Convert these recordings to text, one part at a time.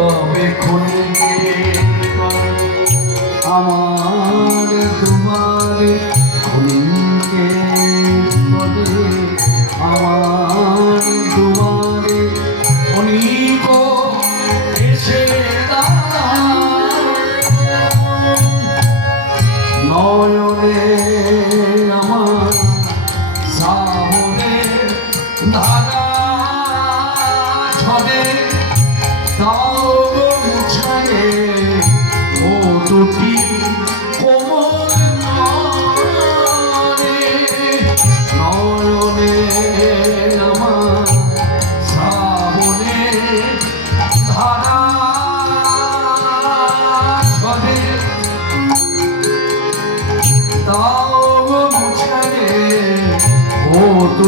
어.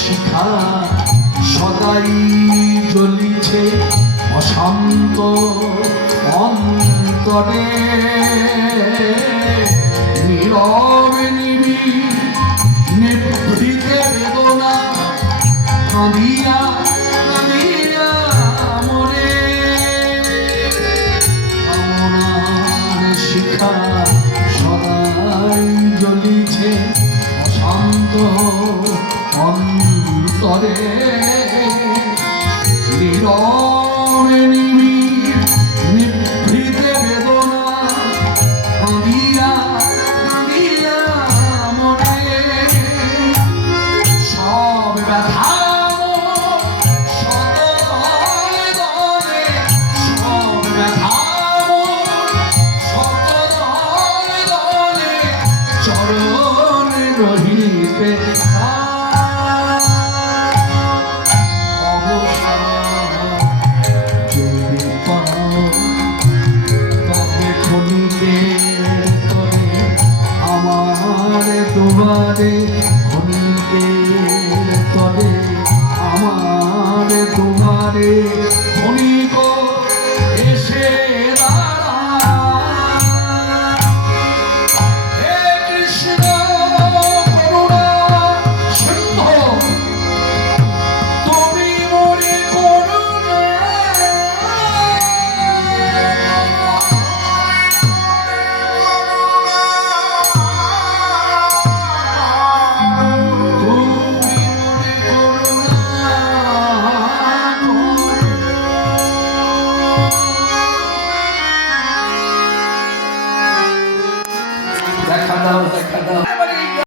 শিখা সদাই জ্বলিছে অশান্ত অন্তরে। নীরবে নিবি নিভৃতে বেদনা কাঁদিয়া অন্তরে নীরবে নিবি নিভৃতে বেদনা কাঁদিয়া কাঁদিয়া মরে সব ব্যথা পাও তবে খনিকে করে আমার তোমারে খনিকে তোমারে